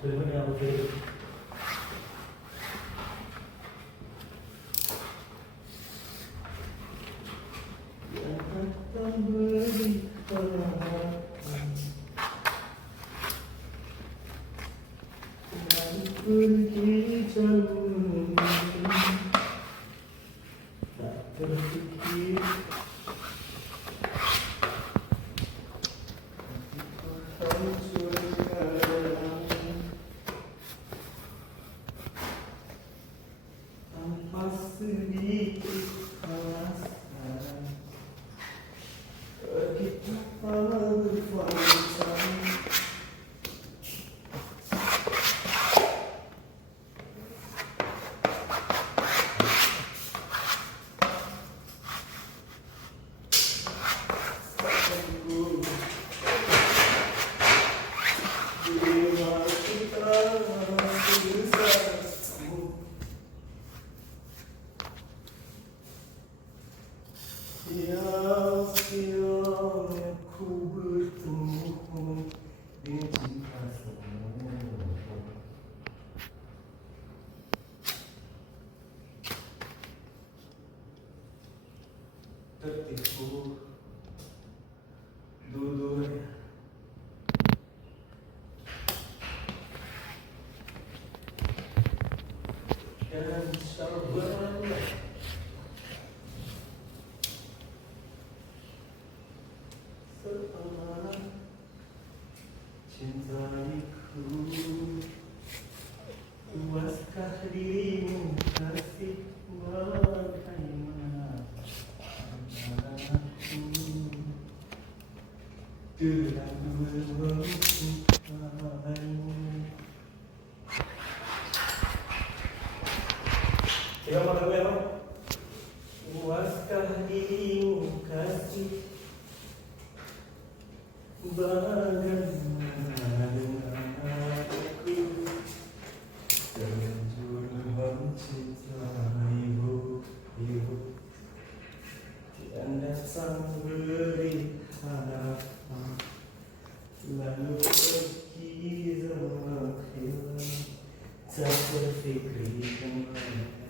Berikutnya aku pilih. Yang akan beri harapan dan pergi jauh, tak terfikir tanpa sedikit alasan kita berfaedah. Sia-sianya ku bertemu di cinta semu, tertipu duduknya dan sabarnya. Setelah cintaiku, puaskah dirimu kasih bagaimana aku terlanjur mencintaimu. Coba makan gue ya, puaskah dirimu kasih bagaimana aku terlanjur mencintaimu. Tiada sang beri harapan, lalu pergi menghilang, tak terfikir kembali.